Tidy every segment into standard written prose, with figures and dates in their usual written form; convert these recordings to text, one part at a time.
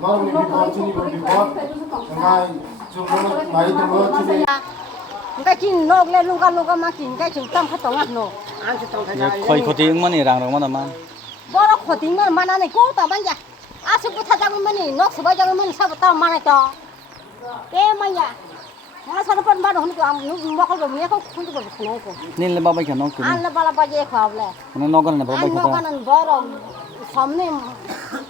마음이 비버치니고 비버 정말 좀 많이 들어치니 cái chín nô lên luka mà chín cái chúng tâm phát tổng ngắt nô ăn chúng tâm thay ra khơi khơi tiếng mà nè ràng rồi mà tầm ăn bố nó khó tính mà ăn này cố tao bán giá à sự thật ra mình nè nó sự bây giờ mình sao tao mà này cho cái mà giá nó sao nó phân ba đồng nó mua cái đồ mía không được cái này cô nên là bao bay nó cứ ăn là bao bao giờ khao lên nó cái này bao bay ăn nó cái này bao rồi sống nè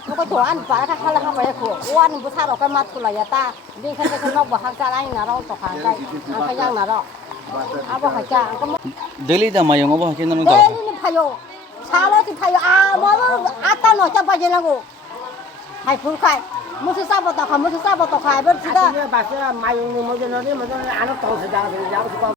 nó có chỗ ăn phải cái là không phải khổ ăn bữa sau cái mặt của lại ta đi cái nó bảo hàng cha này nào đâu hàng cái ăn cái giang nào đâu à bảo hàng cha cái daily 다 마용 거 하긴 하는 거 데리는 파요. 살아도 파요. 아, 뭐 아따 놓자 빠지라고. 하이 불카이. 무슨 싸버다 가 무슨 싸버다 가. 버티다. 봤어요. 마용이 뭐지 너네 뭐지 안 왔다고 생각하고